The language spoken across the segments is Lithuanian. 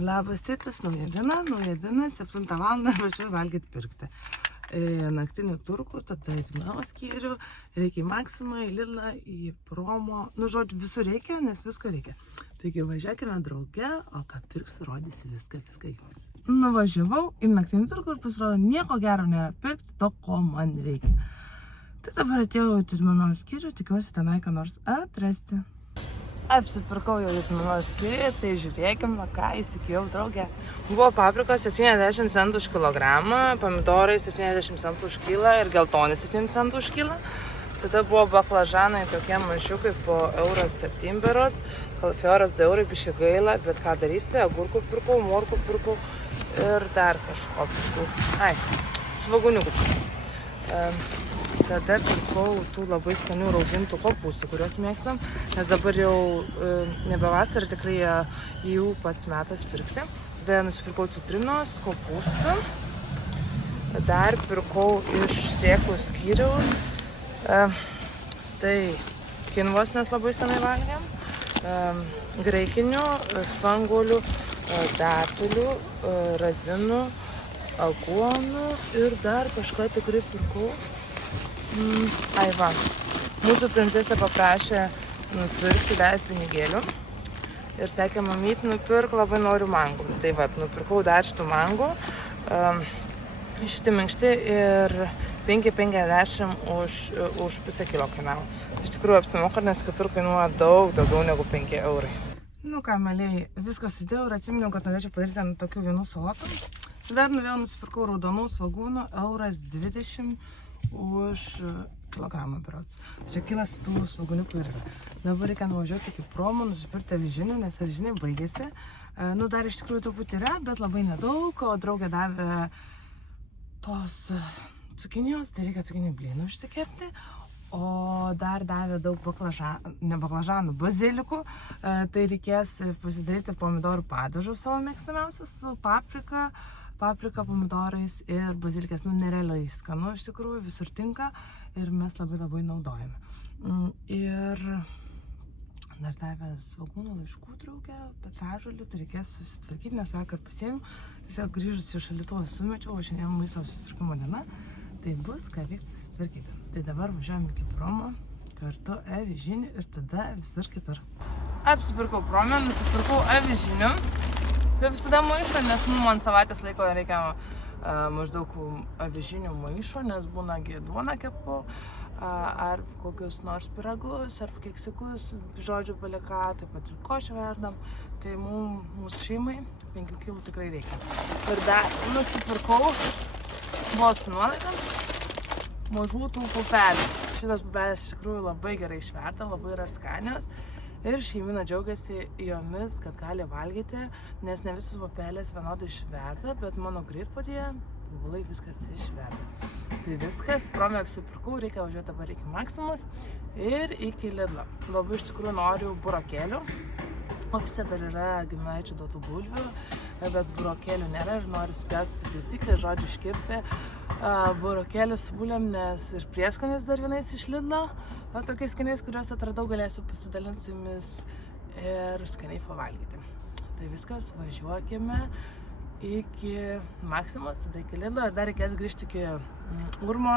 Labas rytas, nauja diena, 7 val. Važiuoju valgyti pirkti. Naktinių turkų, tada į Dvinavo skyrių, reikia į Maksimą, į Lidlą, į Promo. Nu, žodžiu, visur reikia, nes visko reikia. Taigi važiuokime drauge, o ką pirksiu, rodysiu viską jums. Nuvažiavau į naktinį turkų ir pasirodo, nieko gero nėra pirkti to, ko man reikia. Tai dabar atėjau į Dvinavo skyrių, tikiuosi tenai ką nors atrasti. Apsipirkau jau Dvinavo skyriuje, tai žiūrėkime, ką įsigijau draugę. Buvo paprikos 70 centų už kilogramą, pomidorai 70 centų už kilą ir geltoni 7 centų už kilą. Tada buvo baklažanai tokie mažiukai po €7 berods, kalafioras 2 eurai biškai gaila, bet ką darysi, agurkų pirkau, morkų pirkau ir dar kažko pirkau. Svoguniukų. Tada pirkau tų labai skanių raugintų kopūstų, kuriuos mėgstam, nes dabar jau nebevasara, tikrai jų pats metas pirkti. Tada nusipirkau citrinos, kopūstų, dar pirkau iš sėklų skyriaus, tai kinvos nes labai senai valgėm, graikinių, spanguolių, datulių, razinų, aguonų ir dar kažką tikrai pirkau. Va, mūsų princesė paprašė nupirkti dar pinigėlių ir sakė, mamyt, nupirk, labai noriu mangų. Tai va, nupirkau dar šitų mangų, šitie minkšti ir 5,50 už pusę kilo kainavo. Tai iš tikrųjų apsimoka, nes kitur kainuoja daug daugiau negu 5 eurai. Nu ką, mėlyjei, viskas įdėjau ir atsiminiau, kad norėčiau padaryti ant tokių vienų salotų. Dar vėl nusipirkau raudonų svogūnų, €20 už kilogramą berods. Čia kilas tų svogūniukų ir yra. Dabar reikia nuvažiuoti iki Promo, nusipirkti avižinių, nes avižiniai baigėsi. Nu, dar iš tikrųjų truputį yra, bet labai nedaug, o draugė davė tos cukinijos, tai reikia cukinijų blynų išsikepti. O dar davė daug bazilikų, tai reikės pasidaryti pomidorų padažų savo mėgstamiausius su paprika, pomidorais ir bazilikės, nerealiai skanu iš tikrųjų, visur tinka ir mes labai naudojame. Ir dar davė svogūnų laiškų draugė, petražolių, tai reikės susitvarkyti, nes vakar pasiėmiau, tiesiog grįžus iš šaldytuvo sumečiau, o šiandien maisto susitvarkymo diena, tai bus ką reikti susitvarkyti. Tai dabar važiuojame iki Promo, kartu avižinių ir tada visur kitur. Apsipirkau Prome, nusipirkau avižinių. Kaip visada maišo, nes man savaitės laiko reikia maždaug avižinių maišo, nes būna duoną kepu, ar kokius nors pyragus, ar keksikus, žodžiu palika, taip pat ir košę verdam. Tai mūsų šeimai 5 kilų tikrai reikia. Ir dar nusipirkau, buvo su nuolaida, mažų tų pupelių. Šitas pupelis iš tikrųjų labai gerai išverta, labai yra skanios. Ir šeimina džiaugiasi jomis, kad gali valgyti, nes ne visus pupelės vienodai išverda, bet mano greitpuodyje tobulai viskas išverda. Tai viskas, Prome apsipirkau, reikia važiuoti dabar iki Maksimos ir iki Lidlo. Labai iš tikrųjų noriu burokėlių. Ofise dar yra giminaičių duotų bulvių, bet burokėlių nėra ir noriu spėti supjaustyklį, žodžiu iškirpti burokėlių su bulėm, nes ir prieskonis dar vienais iš Lidlo. O tokiais skaniais, kuriuos atradau, galėsiu pasidalinti su jumis ir skaniai pavalgyti. Tai viskas, važiuokime iki Maksimos, tada iki Lidlo ir dar reikės grįžti iki Urmo,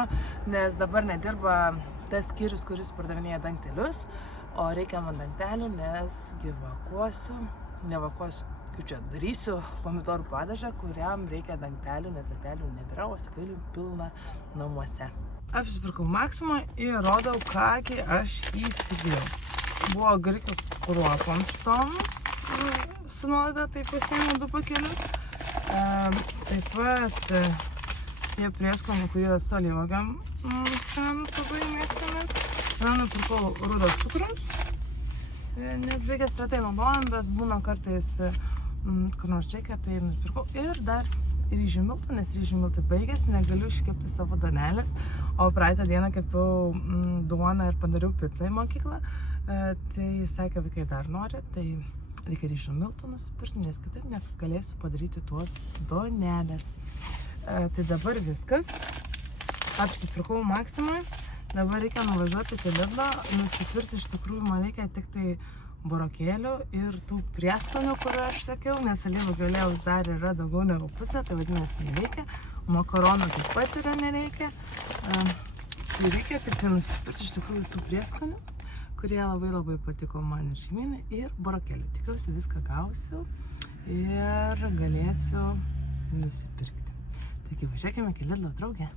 nes dabar nedirba tas skyrius, kuris pardavinėja dangtelius, o reikia man dangtelių, nes kaip čia, darysiu pomidorų padažą, kuriam reikia dangtelių, nes dangtelių nebėra, o stiklainių pilna namuose. Apsipirkau Maksimą ir rodau, kągi aš įsigijau. Buvo grikių kruopom šitom su nuolaida, tai pasiėmiau 2 pakelius. Taip pat tie prieskoniai, kurie su alyvuogėm skanus labai mėgstamis. Tada nupirkau rudo cukraus, nes bėgės retai naudojam, bet būna kartais kur nors reikia, tai nupirkau. Ir dar ryžių miltų, nes ryžių miltai baigėsi, negaliu iškepti savo duonelės, o praeitą dieną kepiau duoną ir padariau picą į mokyklą, tai sakė, vaikai dar nori, tai reikia ryžių miltų nusipirkti, nes kitaip negalėsiu padaryti tuos duonelės. Tai dabar viskas, apsipirkau Maksimui, dabar reikia nuvažiuoti iki Lidlo, nusipirkti iš tikrųjų man reikia tik tai burokėlių ir tų prieskonių, kuriuo aš sakiau, nes alyvuogių aliejaus dar yra daugiau negu pusė, tai vadinasi nereikia. Makaronų taip pat yra nereikia. Reikia tik tai nusipirkti iš tikrųjų tų prieskonių, kurie labai patiko man ir šeimynai, ir burokėlių. Tikiuosi viską gausiu ir galėsiu nusipirkti. Taigi važiuokime iki Lidlo drauge.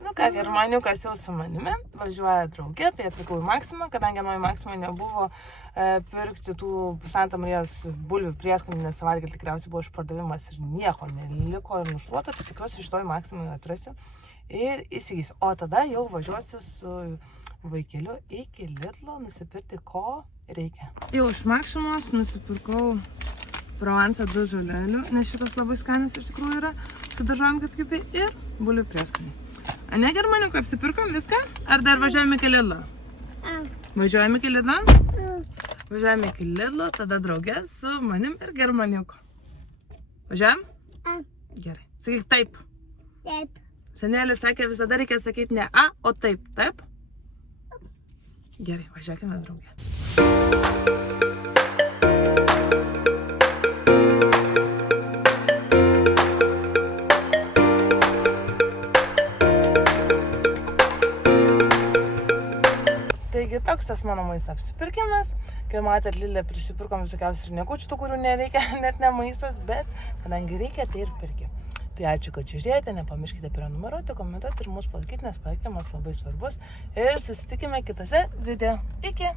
Nu ką, germaniukas jau su manimi važiuoja drauge, tai atvykau į Maksimą, kadangi nuo į Maksimą nebuvo pirkti tų Santa Marijos bulvių prieskonių, nes savaitgalį tikriausiai buvo išpardavimas ir nieko neliko ir nušluota, tai tikiuosi šitoj Maksimai atrasiu ir įsigysiu. O tada jau važiuosiu su vaikeliu iki Lidlo nusipirkti, ko reikia. Jau iš Maksimos nusipirkau Provansą 2 žolelių, nes šitos labai skanios iš tikrųjų yra, su daržovėm kaip kipi ir bulvių prieskoniai. Ane, germaniuką, apsipirkom viską? Ar dar važiuojame iki Lidlo? Važiuojame iki Lidlo? Važiuojame iki Lidlo, tada drauge su manim ir germaniuku. Važiuojam? Gerai. Sakyk taip. Taip. Senelis sakė, visada reikia sakyti ne a, o taip. Taip? Gerai, važiuokime drauge. Taigi toks tas mano maisto apsipirkimas. Kai matėt, Lidle prisipirkom visokiausių ir nekučių, kurių nereikia, net ne maistas, bet kadangi reikia, tai ir pirki. Tai ačiū, kad žiūrėjote, nepamirškite prenumeruoti, komentuoti ir mūsų palaikyti, nes palaikymas labai svarbus. Ir susitikime kitose video. Iki!